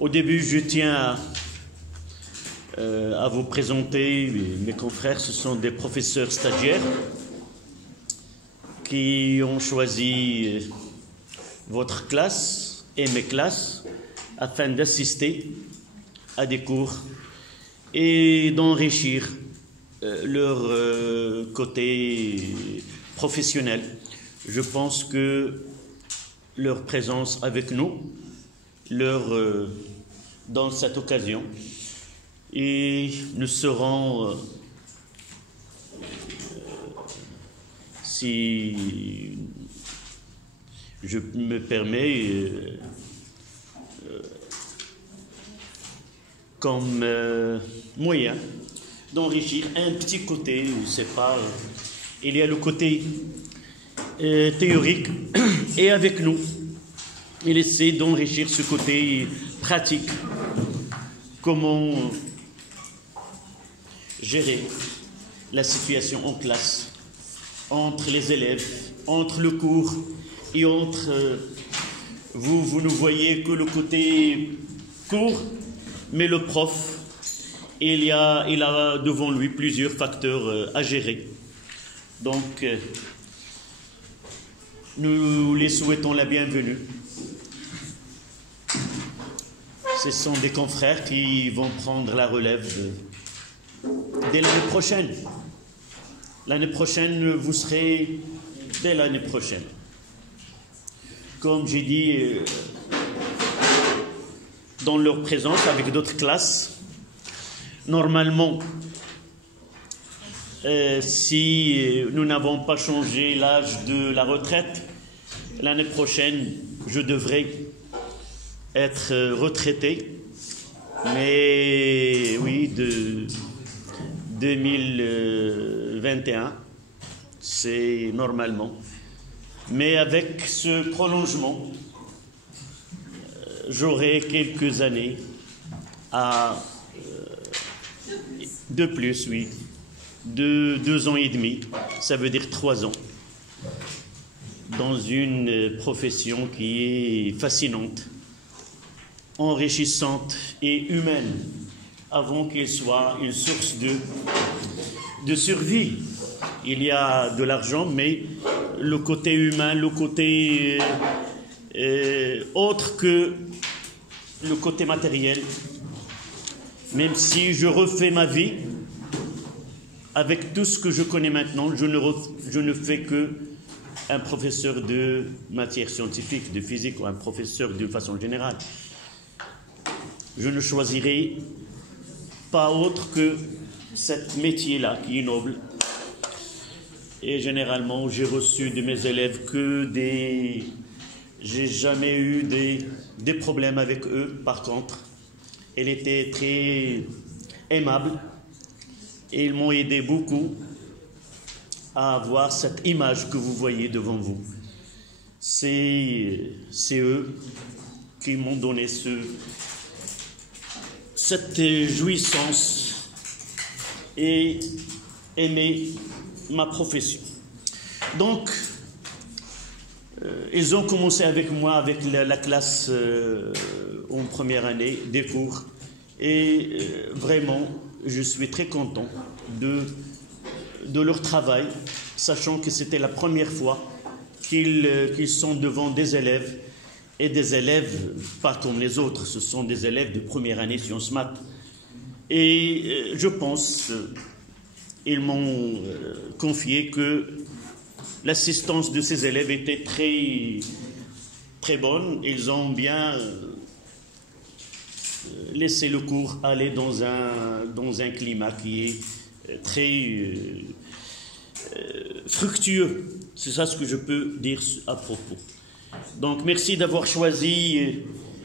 Au début, je tiens à vous présenter mes confrères. Ce sont des professeurs stagiaires qui ont choisi votre classe et mes classes afin d'assister à des cours et d'enrichir leur côté professionnel. Je pense que leur présence avec nous, dans cette occasion, et nous serons, si je me permets, comme moyen d'enrichir un petit côté, c'est pas, il y a le côté théorique, et avec nous, il essaie d'enrichir ce côté pratique, comment gérer la situation en classe, entre les élèves, entre le cours et entre vous ne voyez que le côté cours, mais le prof, il a devant lui plusieurs facteurs à gérer. Donc, nous les souhaitons la bienvenue. Ce sont des confrères qui vont prendre la relève dès l'année prochaine. L'année prochaine, vous serez dès l'année prochaine. Comme j'ai dit, dans leur présence avec d'autres classes, normalement, si nous n'avons pas changé l'âge de la retraite, l'année prochaine, je devrais être retraité, mais oui, de 2021, c'est normalement. Mais avec ce prolongement, j'aurai quelques années de plus, oui, de 2 ans et demi, ça veut dire 3 ans, dans une profession qui est fascinante, enrichissante et humaine, avant qu'elle soit une source de survie. Il y a de l'argent, mais le côté humain, le côté autre que le côté matériel, même si je refais ma vie, avec tout ce que je connais maintenant, je ne fais que un professeur de matière scientifique, de physique, ou un professeur de façon générale. Je ne choisirai pas autre que ce métier-là qui est noble. Et généralement, j'ai reçu de mes élèves j'ai jamais eu des problèmes avec eux. Par contre, ils étaient très aimables et ils m'ont aidé beaucoup à avoir cette image que vous voyez devant vous. C'est eux qui m'ont donné cette jouissance et aimer ma profession. Donc, ils ont commencé avec moi, avec la classe en première année des cours, et vraiment, je suis très content de leur travail, sachant que c'était la première fois qu'ils sont devant des élèves, et des élèves pas comme les autres, ce sont des élèves de première année sciences maths. Et je pense, ils m'ont confié que l'assistance de ces élèves était très, très bonne. Ils ont bien laissé le cours aller dans un climat qui est très fructueux. C'est ça ce que je peux dire à propos. Donc, merci d'avoir choisi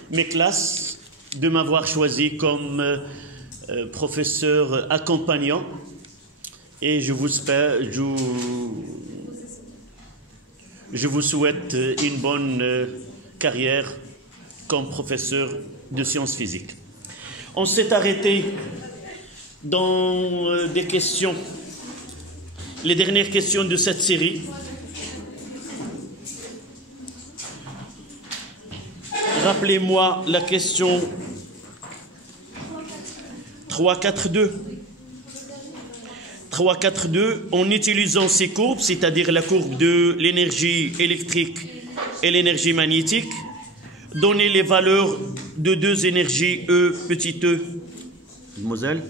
mes classes, de m'avoir choisi comme professeur accompagnant, et je vous souhaite une bonne carrière comme professeur de sciences physiques. On s'est arrêté dans des questions, les dernières questions de cette série. Rappelez-moi la question 3, 4, 2. 3, 4, 2, en utilisant ces courbes, c'est-à-dire la courbe de l'énergie électrique et l'énergie magnétique, donner les valeurs de deux énergies E, petit e. Mademoiselle,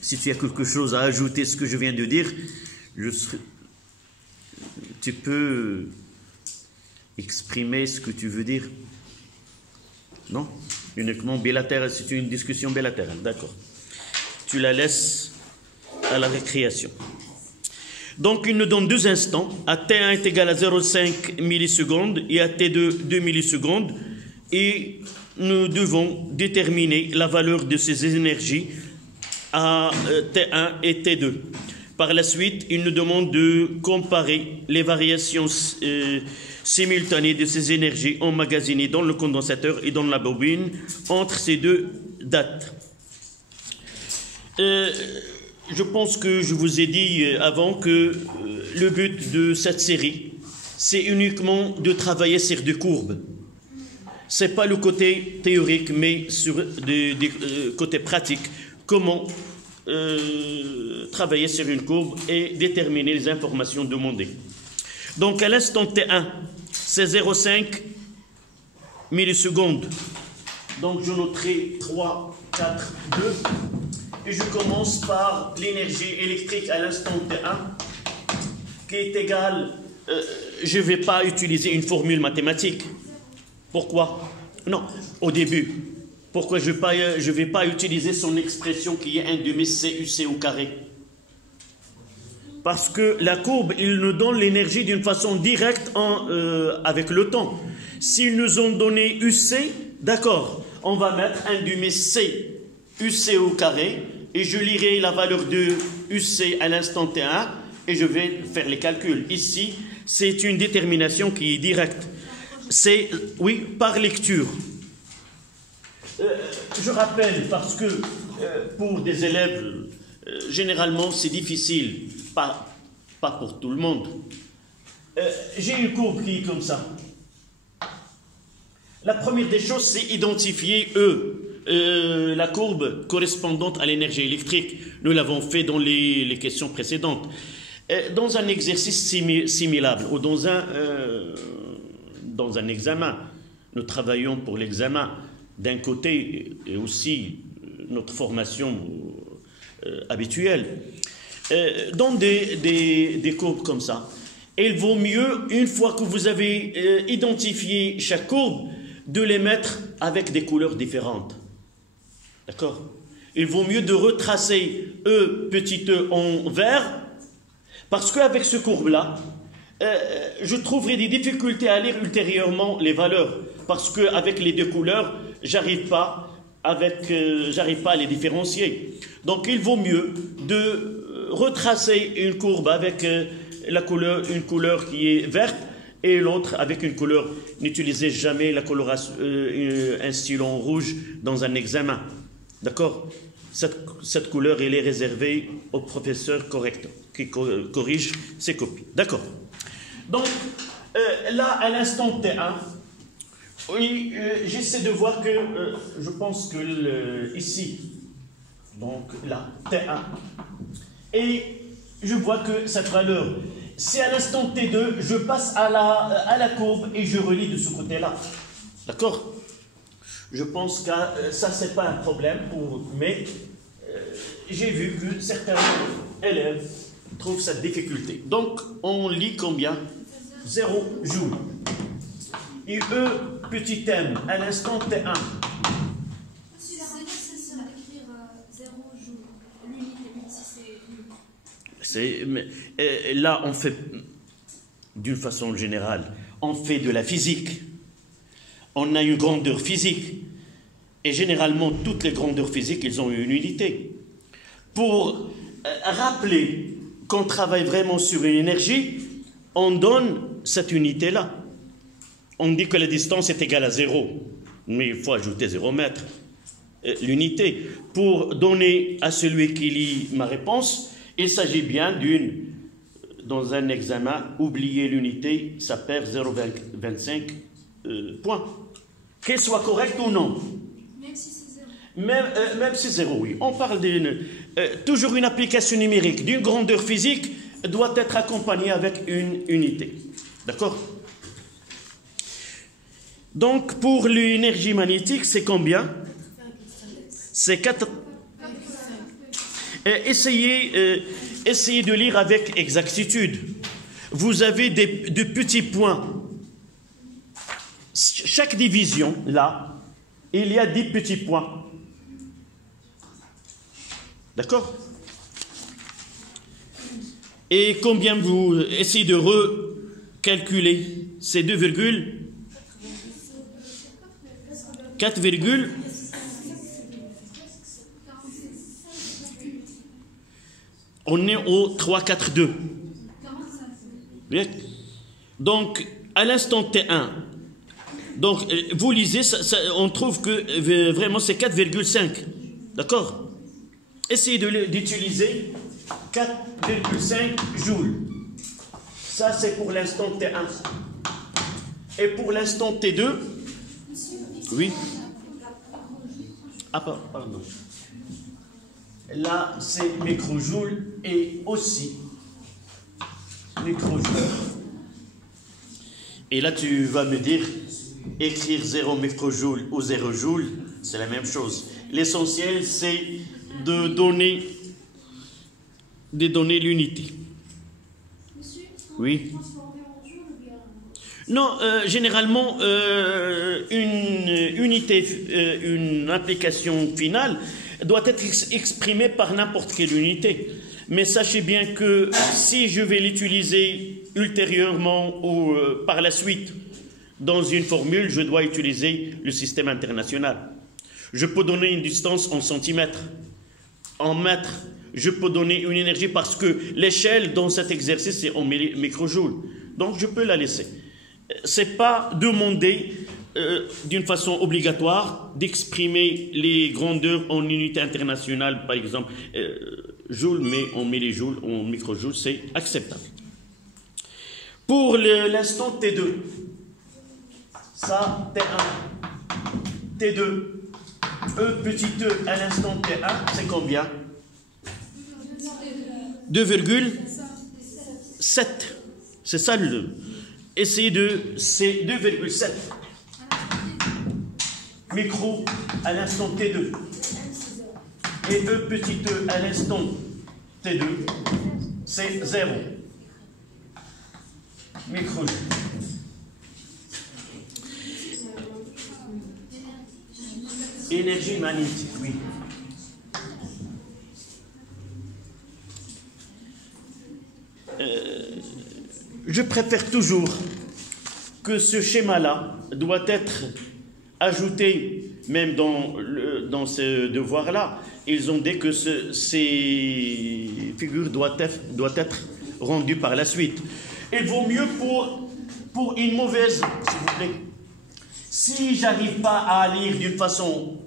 si tu as quelque chose à ajouter à ce que je viens de dire, tu peux exprimer ce que tu veux dire. Non? Uniquement bilatéral, c'est une discussion bilatérale, d'accord. Tu la laisses à la récréation. Donc, il nous donne deux instants. À T1 est égal à 0,5 millisecondes et à T2, 2 millisecondes. Et nous devons déterminer la valeur de ces énergies à T1 et T2. Par la suite, il nous demande de comparer les variations simultanées de ces énergies emmagasinées dans le condensateur et dans la bobine entre ces deux dates. Je pense que je vous ai dit avant que le but de cette série, c'est uniquement de travailler sur des courbes. Ce n'est pas le côté théorique, mais sur des côtés pratiques. Comment travailler sur une courbe et déterminer les informations demandées. Donc, à l'instant T1, c'est 0,5 millisecondes. Donc, je noterai 3, 4, 2. Et je commence par l'énergie électrique à l'instant T1, qui est égale, je ne vais pas utiliser une formule mathématique. Pourquoi? Non, au début. Pourquoi je ne vais pas utiliser son expression qui est 1 demi CUC au carré? Parce que la courbe, il nous donne l'énergie d'une façon directe avec le temps. S'ils nous ont donné UC, d'accord, on va mettre 1 demi CUC au carré, et je lirai la valeur de UC à l'instant T1 et je vais faire les calculs. Ici, c'est une détermination qui est directe. C'est, oui, par lecture. Je rappelle, parce que pour des élèves, généralement, c'est difficile, pas pour tout le monde. J'ai une courbe qui est comme ça. La première des choses, c'est identifier la courbe correspondante à l'énergie électrique. Nous l'avons fait dans les questions précédentes. Dans un exercice similable ou dans un examen, nous travaillons pour l'examen d'un côté et aussi notre formation habituelle. Dans des courbes comme ça, il vaut mieux, une fois que vous avez identifié chaque courbe, de les mettre avec des couleurs différentes. D'accord? Il vaut mieux de retracer E, petit e en vert, parce qu'avec ce courbe-là, je trouverai des difficultés à lire ultérieurement les valeurs, parce qu'avec les deux couleurs, j'arrive pas à les différencier. Donc il vaut mieux de retracer une courbe avec une couleur qui est verte et l'autre avec une couleur. N'utilisez jamais la coloration, un stylo rouge dans un examen. D'accord? Cette couleur, elle est réservée au professeur correcteur qui corrige ses copies. D'accord? Donc, là, à l'instant T1, oui, j'essaie de voir que, je pense que ici, donc là, T1, et je vois que cette valeur, c'est à l'instant T2, je passe à la courbe et je relis de ce côté-là. D'accord? Je pense que ça, c'est pas un problème, mais j'ai vu que certains élèves trouvent cette difficulté. Donc, on lit combien? 0 joules. Et E, petit m, à l'instant T1. Là, on fait, d'une façon générale, on fait de la physique. On a une grandeur physique. Et généralement, toutes les grandeurs physiques, ils ont une unité. Pour rappeler qu'on travaille vraiment sur une énergie, on donne cette unité-là. On dit que la distance est égale à 0. Mais il faut ajouter 0 mètre. L'unité. Pour donner à celui qui lit ma réponse, il s'agit bien dans un examen, oublier l'unité, ça perd 0,25 points. Qu'elle soit correcte ou non. Même si c'est 0. Même si zéro, oui. On parle toujours une application numérique d'une grandeur physique doit être accompagnée avec une unité. D'accord? Donc, pour l'énergie magnétique, c'est combien? C'est 4. Essayez de lire avec exactitude. Vous avez de petits points. Chaque division, là, il y a 10 petits points. D'accord? Et combien vous essayez de recalculer? C'est 4, on est au 3, 4, 2. Donc, à l'instant T1, donc vous lisez, on trouve que vraiment c'est 4,5. D'accord? Essayez d'utiliser 4,5 joules. Ça, c'est pour l'instant T1. Et pour l'instant T2, oui. Ah, pardon. Là, c'est microjoules et aussi microjoules. Et là, tu vas me dire, écrire 0 microjoule ou 0 joule, c'est la même chose. L'essentiel, c'est de donner l'unité. Oui. Non, généralement, une unité, une application finale doit être exprimée par n'importe quelle unité. Mais sachez bien que si je vais l'utiliser ultérieurement ou par la suite dans une formule, je dois utiliser le système international. Je peux donner une distance en centimètres, en mètres. Je peux donner une énergie parce que l'échelle dans cet exercice est en microjoules. Donc je peux la laisser. Ce n'est pas demandé d'une façon obligatoire d'exprimer les grandeurs en unité internationale, par exemple, joules, mais en millijoules, en microjoules, c'est acceptable. Pour l'instant T2, ça, T1, T2, E petit e à l'instant T1, c'est combien? 2,7. C'est ça le... Essayez c'est 2,7 micro à l'instant T2 et E petit e à l'instant T2, c'est 0 microjoule. Énergie magnétique, oui. Je préfère toujours que ce schéma-là doit être ajouté, même dans ce devoir-là. Ils ont dit que ces figures doivent être rendues par la suite. Il vaut mieux pour une mauvaise, s'il vous plaît. Si j'arrive pas à lire d'une façon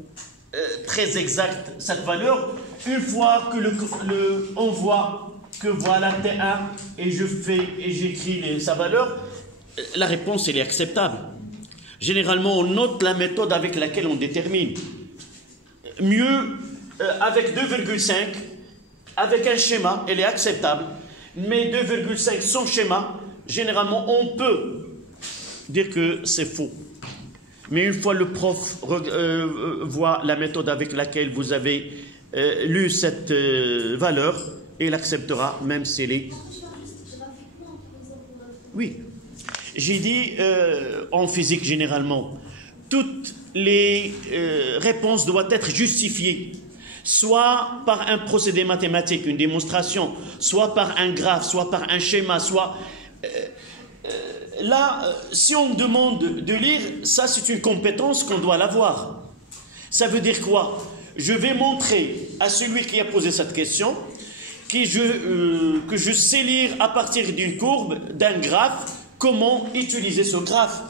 très exacte cette valeur, une fois que on voit que voilà T1 et j'écris sa valeur, la réponse elle est acceptable. Généralement, on note la méthode avec laquelle on détermine. Mieux avec 2,5, avec un schéma, elle est acceptable. Mais 2,5 sans schéma, généralement, on peut dire que c'est faux. Mais une fois le prof voit la méthode avec laquelle vous avez lu cette valeur, il acceptera, même si elle est... Oui. J'ai dit, en physique généralement, toutes les réponses doivent être justifiées, soit par un procédé mathématique, une démonstration, soit par un graphe, soit par un schéma, soit... Là, si on me demande de lire, ça c'est une compétence qu'on doit l'avoir. Ça veut dire quoi? Je vais montrer à celui qui a posé cette question que je sais lire à partir d'une courbe, d'un graphe, comment utiliser ce graphe.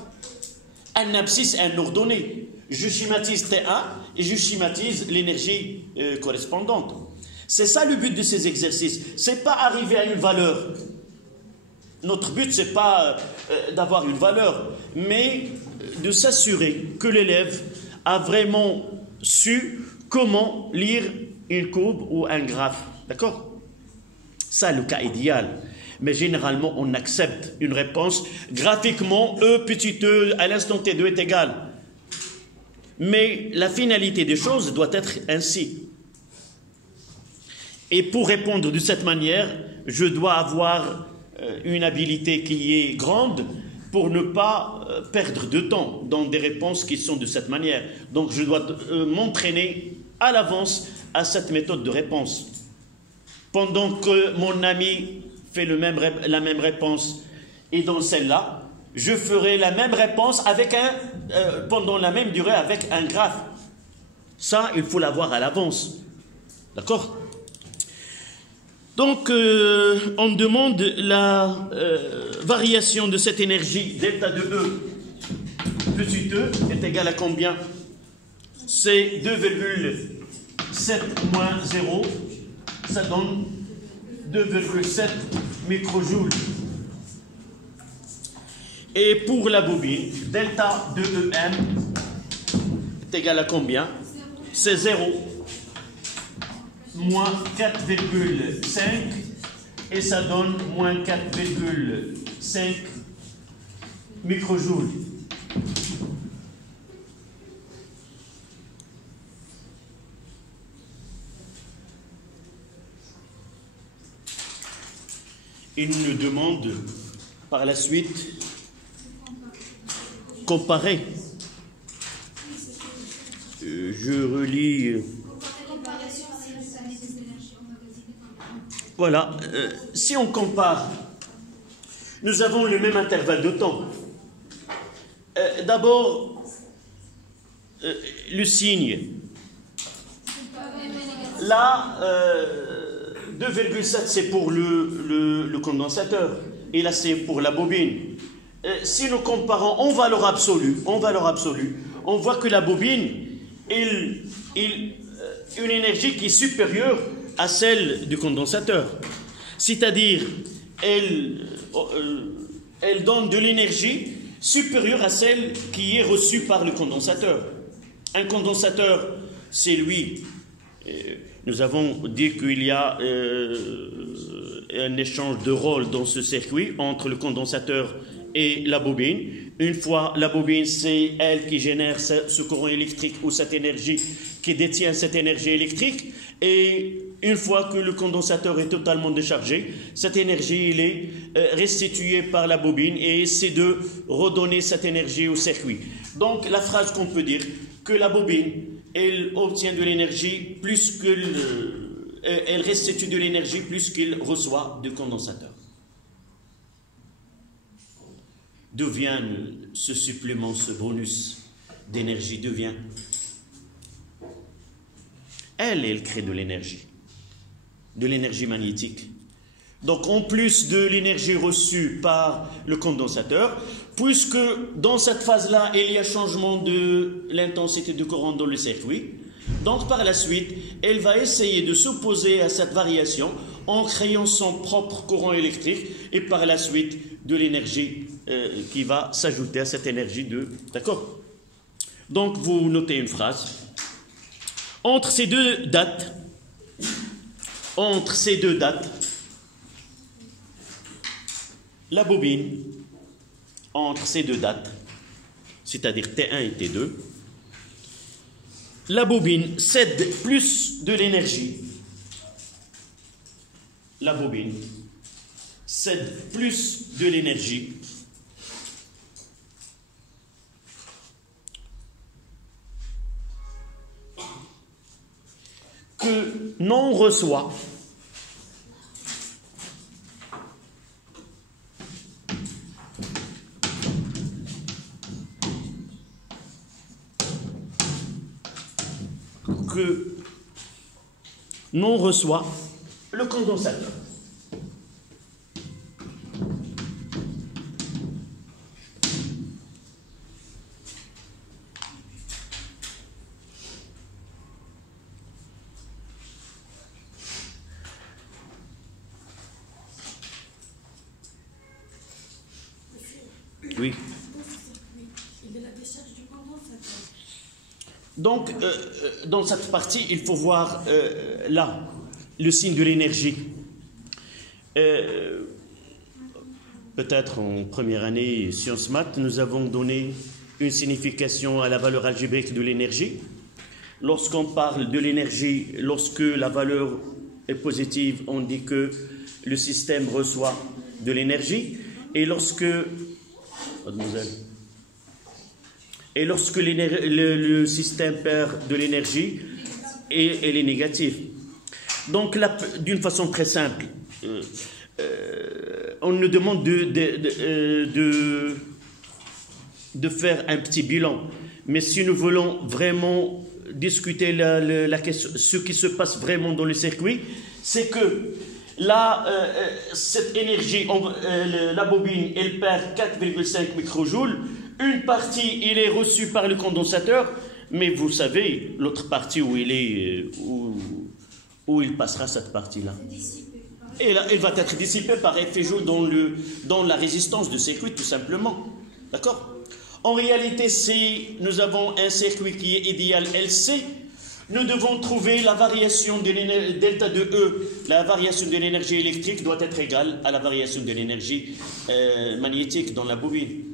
Un abscisse, un ordonnée. Je schématise T1 et je schématise l'énergie correspondante. C'est ça le but de ces exercices. Ce n'est pas arriver à une valeur. Notre but, ce n'est pas d'avoir une valeur, mais de s'assurer que l'élève a vraiment su comment lire une courbe ou un graphe. D'accord? Ça, le cas idéal. Mais généralement, on accepte une réponse graphiquement, E petit e à l'instant T2 est égal. Mais la finalité des choses doit être ainsi. Et pour répondre de cette manière, je dois avoir une habilité qui est grande pour ne pas perdre de temps dans des réponses qui sont de cette manière. Donc je dois m'entraîner à l'avance à cette méthode de réponse. Pendant que mon ami fait la même réponse et dans celle-là, je ferai la même réponse avec pendant la même durée avec un graphe. Ça, il faut l'avoir à l'avance. D'accord? Donc, on demande la variation de cette énergie, delta de E, petit e, est égal à combien? C'est 2,7 moins 0, ça donne 2,7 microjoules. Et pour la bobine, delta de EM est égal à combien? C'est 0. Moins 4,5 et ça donne moins 4,5 microjoules. Il nous demande par la suite comparer. Je relis. Voilà, si on compare, nous avons le même intervalle de temps. D'abord, le signe. Là, 2,7 c'est pour le condensateur et là c'est pour la bobine. Si nous comparons en valeur absolue, on voit que la bobine, une énergie qui est supérieure à celle du condensateur. C'est-à-dire, elle donne de l'énergie supérieure à celle qui est reçue par le condensateur. Un condensateur, c'est lui. Nous avons dit qu'il y a un échange de rôle dans ce circuit entre le condensateur et la bobine. Une fois la bobine, c'est elle qui génère ce courant électrique ou cette énergie, qui détient cette énergie électrique. Et une fois que le condensateur est totalement déchargé, cette énergie elle est restituée par la bobine et c'est de redonner cette énergie au circuit. Donc la phrase qu'on peut dire, que la bobine, elle obtient de l'énergie plus elle restitue de l'énergie plus qu'elle reçoit du condensateur. D'où vient ce supplément, ce bonus d'énergie? D'où vient? Elle crée de l'énergie magnétique. Donc en plus de l'énergie reçue par le condensateur, puisque dans cette phase-là, il y a changement de l'intensité du courant dans le circuit, donc par la suite, elle va essayer de s'opposer à cette variation en créant son propre courant électrique et par la suite de l'énergie qui va s'ajouter à cette énergie de... D'accord? Donc vous notez une phrase. Entre ces deux dates, la bobine, entre ces deux dates, c'est-à-dire T1 et T2, la bobine cède plus de l'énergie. La bobine cède plus de l'énergie que non reçoit le condensateur. Oui. Donc, dans cette partie, il faut voir là, le signe de l'énergie. Peut-être en première année sciences maths, nous avons donné une signification à la valeur algébrique de l'énergie. Lorsqu'on parle de l'énergie, lorsque la valeur est positive, on dit que le système reçoit de l'énergie. Et lorsque, mademoiselle, le système perd de l'énergie, elle est négative. Donc, d'une façon très simple, on nous demande de faire un petit bilan. Mais si nous voulons vraiment discuter la question, ce qui se passe vraiment dans le circuit, c'est que là, cette énergie, la bobine, elle perd 4,5 microjoules. Une partie, il est reçue par le condensateur, mais vous savez, l'autre partie où il passera cette partie-là. Et là, elle va être dissipée par effet Joule dans la résistance du circuit, tout simplement. D'accord? En réalité, si nous avons un circuit qui est idéal LC, nous devons trouver la variation de delta de E. La variation de l'énergie électrique doit être égale à la variation de l'énergie magnétique dans la bobine.